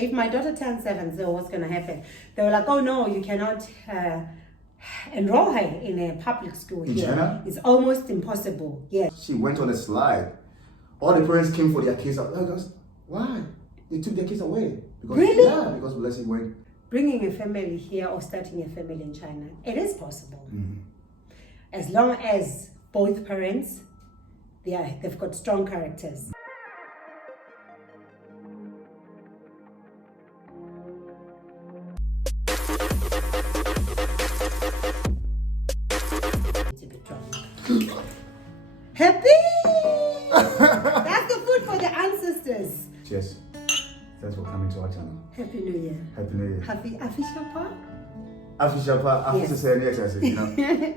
If my daughter turns 7, so what's going to happen? They were like, oh no, you cannot enroll her in a public school in here. China? It's almost impossible. Yes. She went on a slide. All the parents came for their kids. Why? They took their kids away. Because, really? Yeah, because Blessing went. Bringing a family here or starting a family in China, it is possible. Mm-hmm. As long as both parents, they've got strong characters. It's a bit drunk. Happy! That's the food for the ancestors. Cheers. Thanks for coming to our channel. Happy New Year. Happy New Year. Happy Afishapa? Afishapa, I have to Yes. say it, you know.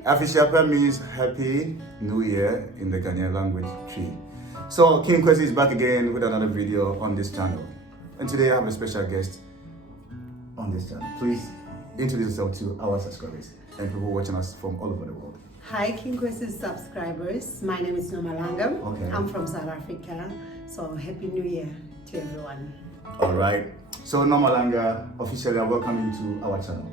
Afishapa means Happy New Year in the Ghanaian language tree. So King Kwesi is back again with another video on this channel. And today I have a special guest on this channel. Please introduce yourself to our subscribers and people watching us from all over the world. Hi King Kwesi subscribers, my name is Nomalanga. Okay. I'm from South Africa, so Happy New Year to everyone. All right. So Nomalanga, officially I welcome you to our channel.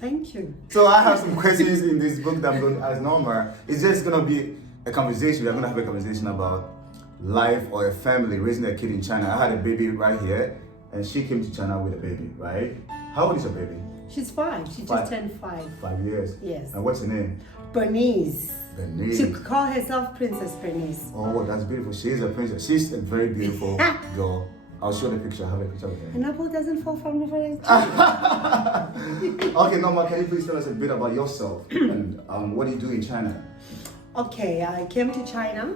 Thank you. So I have some questions in this book that I'm going to ask Norma. It's just going to be a conversation. We're going to have a conversation about life or a family raising a kid in China. I had a baby right here and she came to China with a baby, right? How old is your baby? She's 5. She just turned 5. 5 years. Yes. And what's her name? Bernice. Bernice. She could call herself Princess Bernice. Oh, that's beautiful. She is a princess. She's a very beautiful girl. I'll show the picture. I have a picture of her. An apple doesn't fall from the tree. Okay, Norma, can you please tell us a bit about yourself and what do you do in China? Okay, I came to China.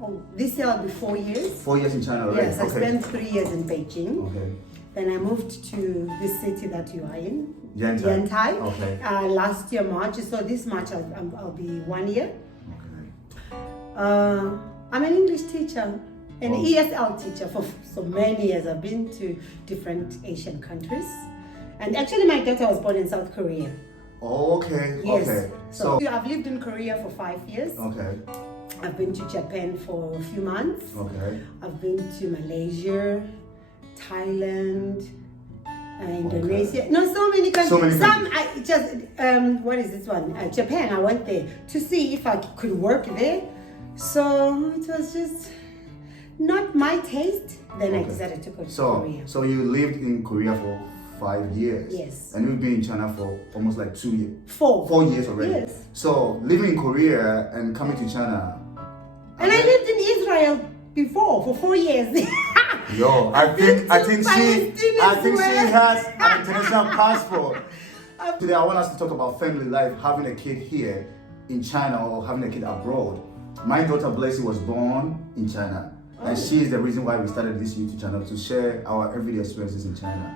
Oh, this year will be 4 years. 4 years in China, right? Yes, I spent 3 years in Beijing. Okay. Then I moved to the city that you are in, Yantai. Yantai. Okay. Last year March, so this March I'll be 1 year. Okay. I'm an English teacher, an Oh. ESL teacher for so many years. I've been to different Asian countries. And actually my daughter was born in South Korea. Oh, okay. Yes. Okay. So I've lived in Korea for 5 years. Okay. I've been to Japan for a few months. Okay. I've been to Malaysia, Thailand, Indonesia. No, so many countries. So many Some I just what is this one? Japan. I went there to see if I could work there. So it was just not my taste. Then I Okay. decided to go to So, Korea. so you lived in Korea for 5 years. Yes. And you've been in China for almost like 2 years. 4. 4 years already. Yes. So living in Korea and coming to China. And I lived in Israel before for 4 years. Yo, I think she Palestinians has an international passport. Today I want us to talk about family life, having a kid here in China or having a kid abroad. My daughter Blessy was born in China. And she is the reason why we started this YouTube channel, to share our everyday experiences in China.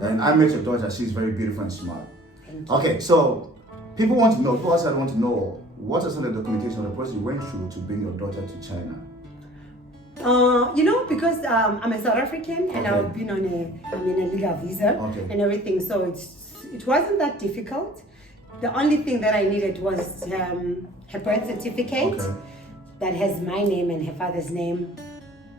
And I met your daughter, she's very beautiful and smart. Thank you. Okay, so people outside want to know, what are some of the documentation of the process you went through to bring your daughter to China? Because I'm a South African and Okay. I've been I'm in a legal visa Okay. and everything, so it wasn't that difficult. The only thing that I needed was her birth certificate Okay. that has my name and her father's name,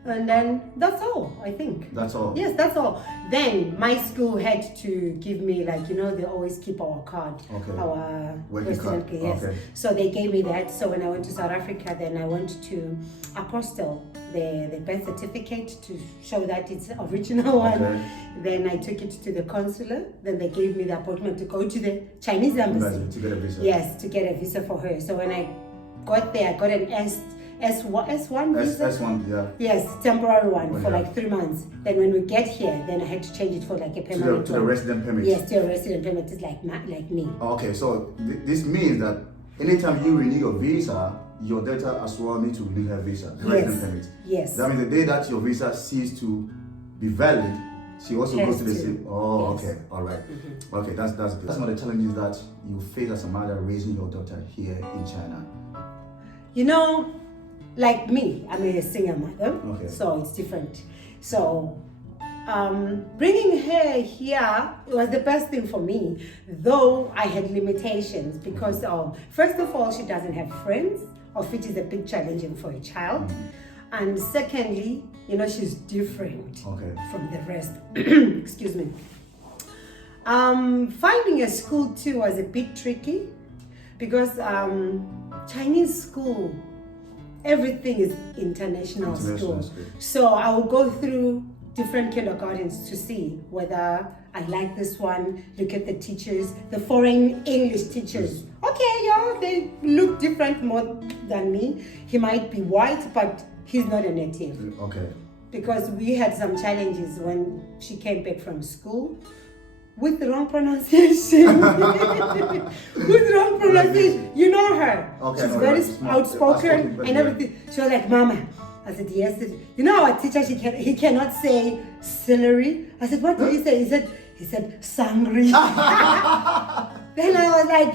and then that's all, I think. That's all? Yes, that's all. Then my school had to give me, they always keep our card, Okay. our Working card. resident, yes. Okay. So they gave me that. So when I went to South Africa, then I went to apostille the birth certificate to show that it's original one. Okay. Then I took it to the consulate. Then they gave me the appointment to go to the Chinese embassy. To get a visa? Yes, to get a visa for her. So when I got there, I got an S1 visa. S1, yeah. Yes, temporary one for yeah. like 3 months. Then when we get here, then I had to change it for like a permanent To the one. resident permit? Yes, to a resident permit. It's like me. Okay, so this means that anytime you renew your visa, your daughter as well needs to renew her visa, the resident permit. Yes. That means the day that your visa ceases to be valid, she also Has goes to the to. same. Oh, Yes. okay, all right. Okay, that's good. That's one of the challenges that you face as a mother raising your daughter here in China. Like me, I'm a single mother, Okay. so it's different. So bringing her here was the best thing for me, though I had limitations because first of all, she doesn't have friends, of which is a big challenge for a child. And secondly, she's different Okay. from the rest. Excuse me. Finding a school too was a bit tricky because Chinese school, everything is international school. So I will go through different kindergartens to see whether I like this one, look at the teachers, the foreign English teachers. Okay, yeah, they look different more than me. He might be white, but he's not a native. Okay. Because we had some challenges when she came back from school with the wrong pronunciation. With wrong pronunciation. You know her. Okay, She's no, very smart, outspoken and yeah. everything. She was like, Mama. I said, yes. You know our teacher, he cannot say celery. I said, what did he say? He said sangri. Then I was like,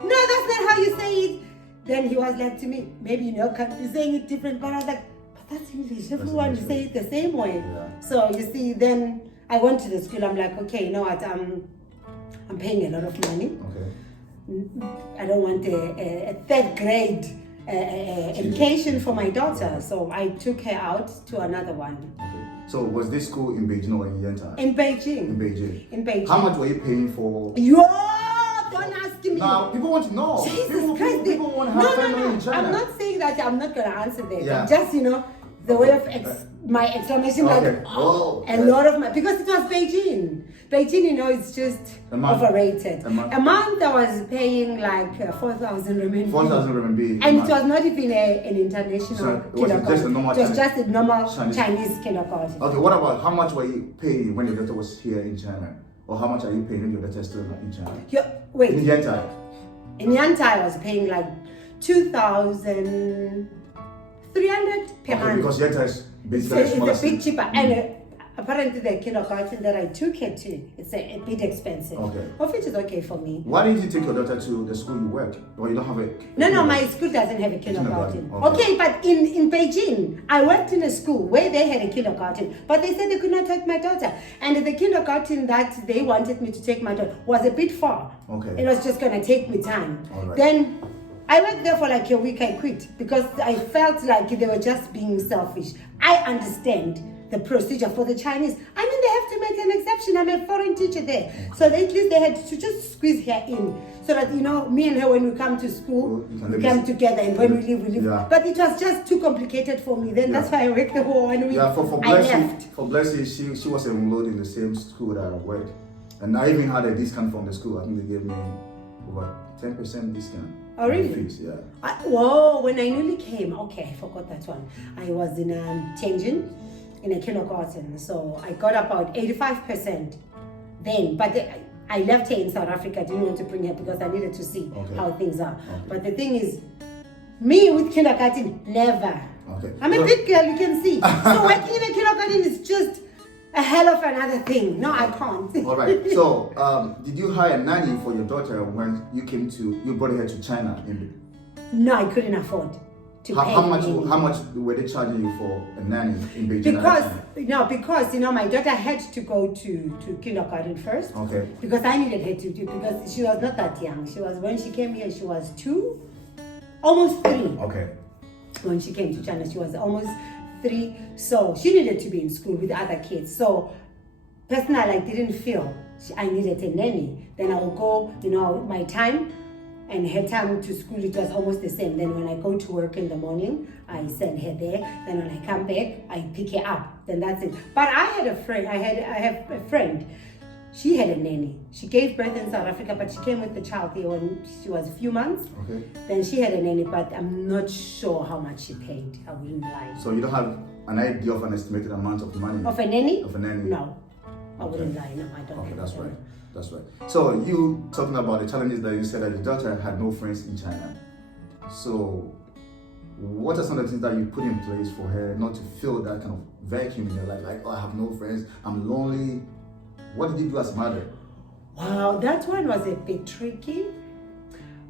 no, that's not how you say it. Then he was like to me, maybe you're saying it different, but I was like, but that's English. Everyone say it the same way. Yeah. So you see, then I went to the school. I'm like, okay, you know what? I'm paying a lot of money. Okay. I don't want a third grade education for my daughter. So I took her out to another one. Okay. So was this school in Beijing or in Yantai? In Beijing. In Beijing. In Beijing. How much were you paying for? Yo, don't ask me. Now, people want to know. Jesus Christ. People want to have family in China. I'm not saying that I'm not going to answer that. Yeah. Just, the way of my exclamation mark. Okay. Oh, a lot of my, because it was Beijing. Beijing, it's just overrated. A month. A month I was paying like 4,000 renminbi. 4,000 renminbi. And it was not even an international kindergarten. Just a normal it was just a normal Chinese kindergarten. Okay, what about how much were you paying when your daughter was here in China? Or how much are you paying when your daughter is still in China? Wait. In Yantai? In Yantai I was paying like 2,300 per month. Because Yantai is basically it's a bit cheaper. And apparently the kindergarten that I took her to, it's a bit expensive. Okay. Of which is okay for me. Why didn't you take your daughter to the school you work? Or you don't have a... No, my school doesn't have a kindergarten. Okay. But in Beijing, I worked in a school where they had a kindergarten, but they said they could not take my daughter. And the kindergarten that they wanted me to take my daughter was a bit far. Okay. It was just going to take me time. All right. Then I worked there for like a week, I quit because I felt like they were just being selfish. I understand the procedure for the Chinese. I mean, they have to make an exception. I'm a foreign teacher there. So at least they had to just squeeze her in. So that, me and her, when we come to school, we come together, and when we leave, we leave. Yeah. But it was just too complicated for me. Then that's why I worked the whole 1 week. Yeah, for I left. Blessing, she was enrolled in the same school that I worked. And I even had a discount from the school. I think they gave me over 10% discount. Oh, really? Fees, yeah. When I newly came, okay, I forgot that one. I was in Tianjin in a kindergarten, so I got about 85% then. But I left her in South Africa. I didn't want to bring her because I needed to see how things are. Okay. But the thing is, me with kindergarten, never. Okay. I'm a big girl, you can see. So working in a kindergarten is just a hell of another thing. No, I can't. All right. So, did you hire a nanny for your daughter when you brought her to China? No, I couldn't afford to pay. How much were they charging you for a nanny in Beijing? Because my daughter had to go to kindergarten first. Okay. Because I needed her to do, because she was not that young. When she came here, she was 2, almost 3. Okay. When she came to China, she was almost 3. So she needed to be in school with other kids. So personally, I didn't feel I needed a nanny. Then I would go, my time and her time to school, it was almost the same. Then when I go to work in the morning, I send her there. Then when I come back, I pick her up. Then that's it. But I had a friend. I have a friend. She had a nanny. She gave birth in South Africa, but she came with the child here when she was a few months. Okay. Then she had a nanny, but I'm not sure how much she paid. I wouldn't lie. So you don't have an idea of an estimated amount of money? Of a nanny? Of a nanny? No. I wouldn't lie. No, I don't. Okay, that's right. That's right. So you talking about the challenges that you said that your daughter had no friends in China. So what are some of the things that you put in place for her not to feel that kind of vacuum in her life? Like, I have no friends, I'm lonely. What did you do as a mother? Wow, that one was a bit tricky.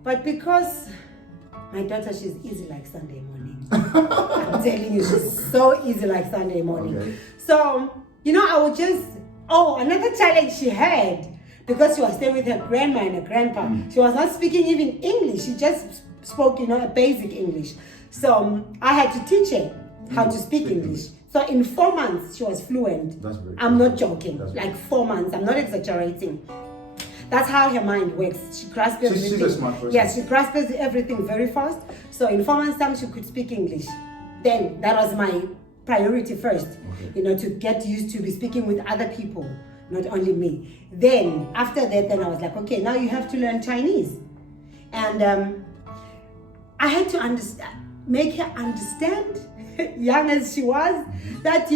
But because my daughter, she's easy like Sunday morning. I'm telling you, she's so easy like Sunday morning. Okay. So, I would just, another challenge she had, because she was staying with her grandma and her grandpa, she was not speaking even English. She just spoke, a basic English. So I had to teach her how to speak English. So in 4 months, she was fluent. That's very I'm good. not joking. That's Like 4 months. I'm not exaggerating. That's how her mind works. She grasps everything. She's a smart person. Yes, she grasps everything very fast. So in 4 months' time, she could speak English. Then that was my priority first. Okay. To get used to be speaking with other people, not only me. Then after that, then I was like, okay, now you have to learn Chinese. And I had to make her understand, young as she was, that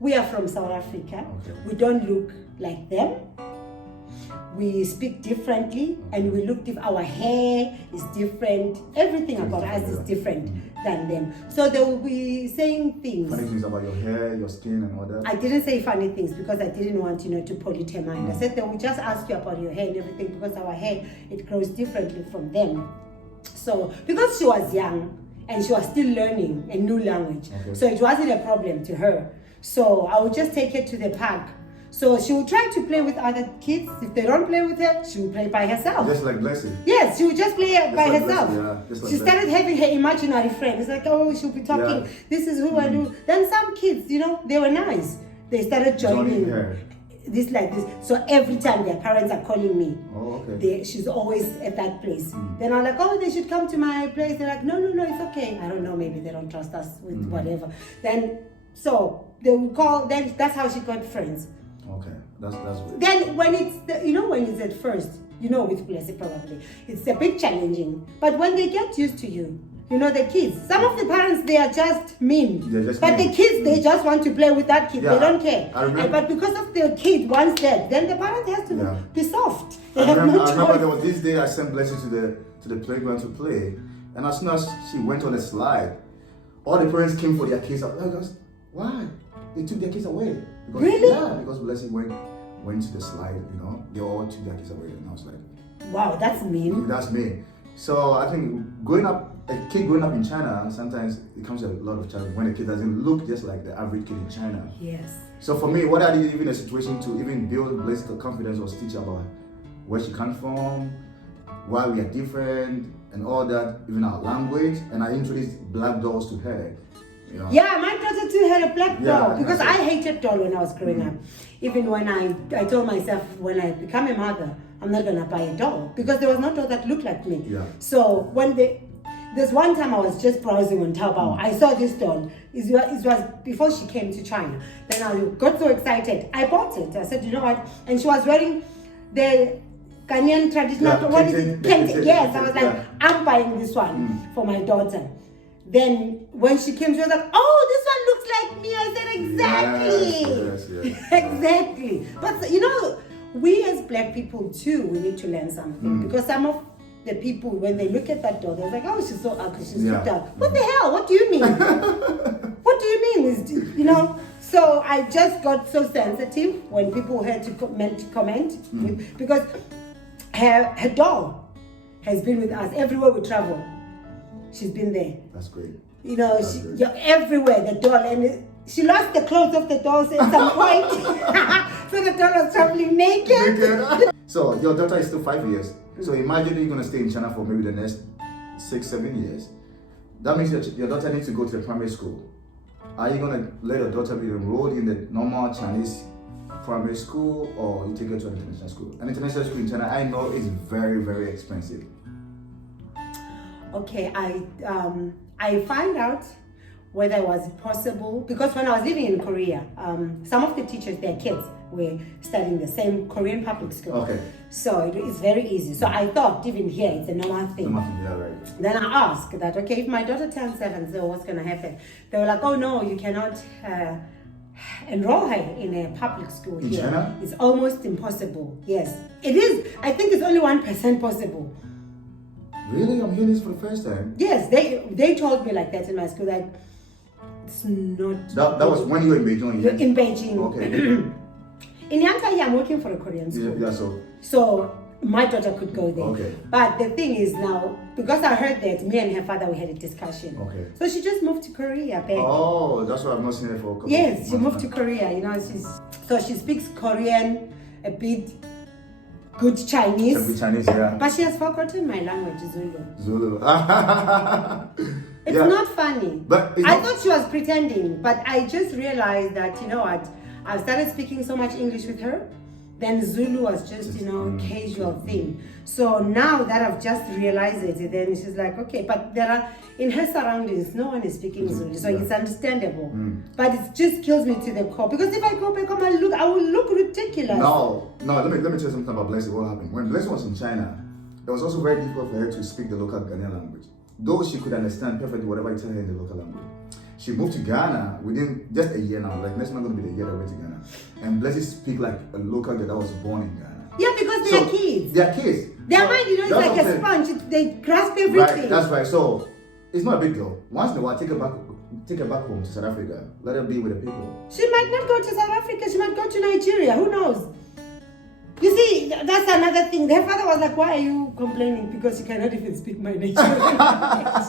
we are from South Africa. Okay. We don't look like them. We speak differently, and we look different. Our hair is different. Everything about us is different than them. So they will be saying things. Funny things about your hair, your skin, and all that. I didn't say funny things because I didn't want to pollute her mind. I said they will just ask you about your hair and everything because our hair, it grows differently from them. So because she was young and she was still learning a new language, so it wasn't a problem to her. So I would just take her to the park. So she would try to play with other kids. If they don't play with her, she would play by herself. Just like Blessing. Yes, she would just play by like herself. Blessing, yeah. Just like She started having her imaginary friend. It's like, oh, she'll be talking. Yeah. This is who I do. Then some kids, they were nice. They started joining her. This like this. So every time their parents are calling me, Oh, okay. she's always at that place. Then I'm like, oh, they should come to my place. They're like, no, it's okay. I don't know, maybe they don't trust us with whatever. Then, so they would call. Then that's how she got friends. Okay, that's weird. Then when it's when it's at first, with Kwesi probably it's a bit challenging. But when they get used to you, the kids. Some of the parents, they are just mean. But the kids, they just want to play with that kid. Yeah, they don't care. I remember. But because of the kid once dead, then the parent has to be soft. They I have remember, no choice. I remember there was this day I sent Blessing to the playground to play, and as soon as she went on the slide, all the parents came for their kids. I was, why? They took their kids away. Because, Really? Yeah, because Blessing went to the slide, they all took their kids away, and I was like, Wow, that's mean. that's me. So I think a kid growing up in China, sometimes it comes with a lot of challenge when a kid doesn't look just like the average kid in China. Yes. So for me, what I did even a situation to even build Blessing's confidence was teach her about where she comes from, why we are different, and all that, even our language. And I introduced black dolls to her. Yeah, my daughter too had a black doll because I it. hated doll when I was growing up. Even when I told myself when I become a mother, I'm not gonna buy a doll because there was no doll that looked like me. Yeah. So there's one time I was just browsing on Taobao. I saw this doll. It was before she came to China. Then I got so excited. I bought it. I said, you know what? And she was wearing the Ghanaian traditional. What is it? Kente. Yes. I was like, I'm buying this one for my daughter. Then when she came, she was like, oh, this one looks like me. I said, exactly. Yes. Exactly. But we as black people too, we need to learn something because some of the people, when they look at that doll, they're like, oh, she's so ugly, she's so dark. What the hell? What do you mean? What do you mean? So I just got so sensitive when people had to comment because her doll has been with us everywhere we travel. She's been there. That's great. You're everywhere, the doll, and she lost the clothes of the dolls at some point. So the doll was traveling naked. So your daughter is still 5 years. So imagine you're going to stay in China for maybe the next 6-7 years. That means your daughter needs to go to the primary school. Are you going to let your daughter be enrolled in the normal Chinese primary school, or you take her to an international school? An international school in China, I know, is very, very expensive. Okay, I find out whether it was possible because when I was living in Korea, some of the teachers, their kids were studying the same Korean public school. Okay. So it's very easy. So I thought even here it's a normal thing. Yeah, right. Then I asked that, okay, if my daughter turns 7, so what's going to happen? They were like, oh no, you cannot enroll her in a public school in here. China? It's almost impossible. Yes, it is. I think it's only 1% possible. Really? I'm hearing this for the first time. Yes, they told me like that in my school that it's not. That was when you were in Beijing. Yeah? In Beijing. Okay. In Yantai, I'm working for a Korean school. Yeah, so my daughter could go there. Okay. But the thing is now, because I heard that me and her father, we had a discussion. Okay. So she just moved to Korea back. Oh, that's why I've not seen her for a couple Yes, she moved to Korea. She speaks Korean a bit. good Chinese. Some good Chinese, yeah. But she has forgotten my language, Zulu. Zulu. It's Yeah. not funny. But it's I not- thought she was pretending, but I just realized that, you know what, I started speaking so much English with her, then Zulu was just, you know, casual thing. So now that I've just realized it, then she's like, okay, but there are, in her surroundings, no one is speaking Zulu, so it's understandable. But it just kills me to the core, because if I go back home, I will look ridiculous. No, let me tell you something about Blessing. What happened when Blessing was in China? It was also very difficult for her to speak the local Ghanaian language, though she could understand perfectly whatever I tell her in the local language. She moved to Ghana within just a year now. Like next month going to be the year that I went to Ghana, and Blessing speak like a local girl that was born in Ghana. Yeah, because they are kids. They are kids. Their So, mind, you know, it's that's like what a I'm sponge. They grasp everything. Right, that's right. So it's not a big deal. Once in a while, take her back home to South Africa. Let her be with the people. She might not go to South Africa. She might go to Nigeria. Who knows? You see, that's another thing. Their father was like, why are you complaining? Because you cannot even speak my Nigerian language.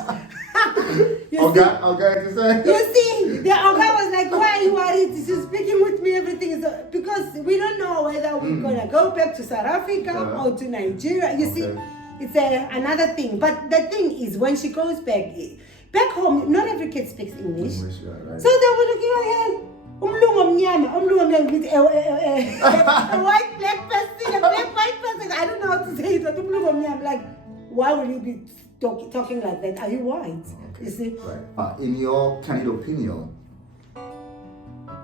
Okay, to say. You see, the Oga was like, why are you worried? She's speaking with me, everything is... Because we don't know whether we're going to go back to South Africa or to Nigeria. You see, it's another thing. But the thing is, when she goes back home, not every kid speaks English. Right. So they were looking at her. Umlungu with a white black person, a black white person. I don't know how to say it, but I'm like, why would you be talking like that? Are you white? Okay. You see? Right. In your candid opinion,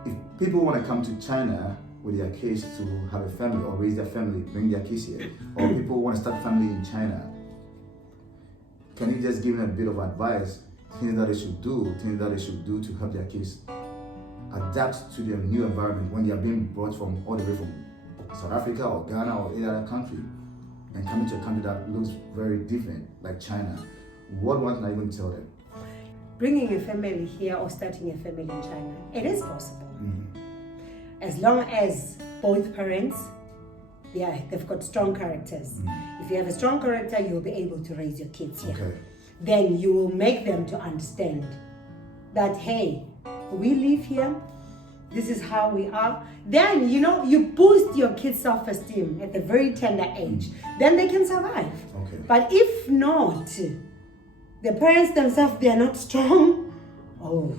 if people want to come to China with their kids to have a family or raise their family, bring their kids here, or people want to start family in China, can you just give them a bit of advice, things that they should do to help their kids adapt to their new environment when they are being brought from all the way from South Africa or Ghana or any other country and coming to a country that looks very different like China? What one can I even tell them? Bringing a family here or starting a family in China, it is possible. As long as both parents, they've got strong characters. If you have a strong character, you'll be able to raise your kids here. Okay. Then you will make them to understand that, hey, we live here, this is how we are. Then, you know, you boost your kids' self-esteem at a very tender age. Then they can survive. Okay. But if not, the parents themselves, they are not strong. Oh,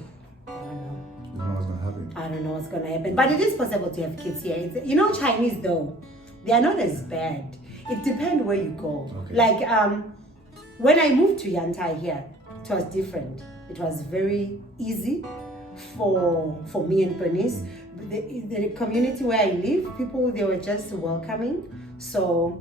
I don't know. You know what's going to happen? I don't know what's going to happen. But it is possible to have kids here. You know, Chinese though, they are not as bad. It depends where you go. Okay. Like when I moved to Yantai here, it was different. It was very easy for me and Bernice. The community where I live, people, they were just welcoming. So,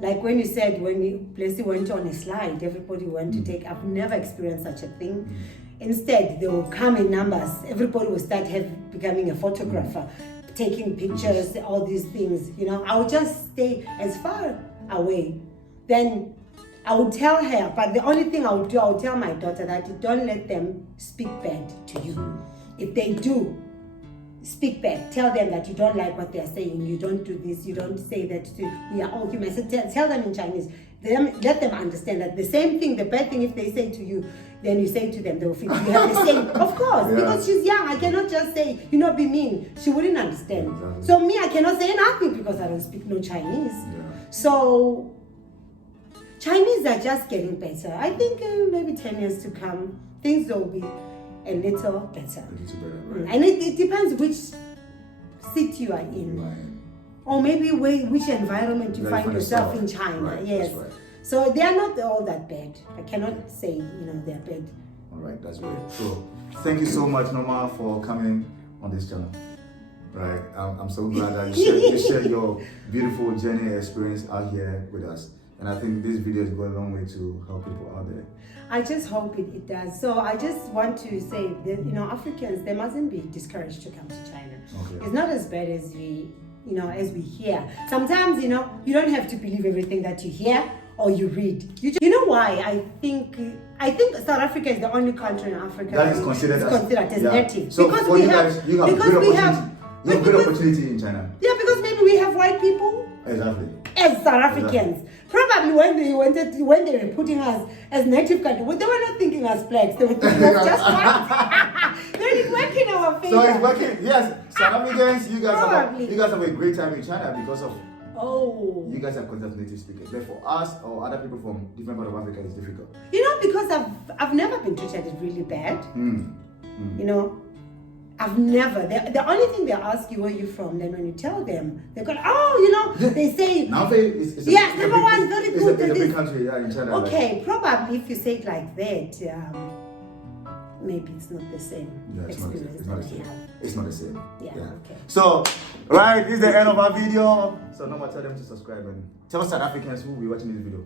like when you said, when Kwesi went on a slide, everybody went to take. I've never experienced such a thing. Instead, they will come in numbers. Everybody will start becoming a photographer, taking pictures, all these things. You know, I would just stay as far away. Then I would tell her, but the only thing I would do, I would tell my daughter that don't let them speak bad to you. If they do, speak back. Tell them that you don't like what they are saying. You don't do this. You don't say that. We are all human. So tell them in Chinese. Let them understand that the same thing, the bad thing, if they say to you, then you say to them, they will feel you have the same. Of course, because she's young. I cannot just say, be mean. She wouldn't understand. Exactly. So me, I cannot say nothing because I don't speak no Chinese. So Chinese are just getting better. I think maybe 10 years to come, things will be a little better. Right. And it depends which city you are in. Right. Or maybe which environment you Where find yourself in China. Right. Yes. That's right. So they are not all that bad. I cannot say, they're bad. All right, that's great. So, thank you so much, Norma, for coming on this channel. Right, I'm so glad that you share your beautiful journey experience out here with us. And I think this video is going a long way to help people out there. I just hope it does. So I just want to say that, Africans, they mustn't be discouraged to come to China. Okay. It's not as bad as as we hear. Sometimes, you don't have to believe everything that you hear or you read. You know why? I think South Africa is the only country in Africa that is considered as native. So because for you guys, you have good opportunity in China. Yeah, because maybe we have white people. Exactly. As South Africans. Exactly. Probably when they were putting us as native country, they were not thinking us blacks, they were thinking us just white. They're working our favor. So it's working, yes. South Africans, you guys have a great time in China because of Oh. You guys are considered native speakers. But for us or other people from different parts of Africa, it's difficult. You know, because I've never been treated really bad. You know, I've never. The only thing they ask you, where you from, then when you tell them, they go, oh, you know, they say, Namfe is yeah, number one, very good. It's a big country, yeah, in China. Okay, probably if you say it like that, maybe it's not the same experience. It's not the same. It's not the same. Yeah. Okay. So, right, this is the end of our video. So, now tell them to subscribe and tell South Africans who will be watching this video.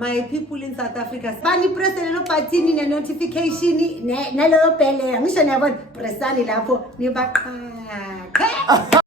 My people in South Africa, bani press the little button in a notification. Nalo pele, ngisho niyabona pressani lapho nibaqha.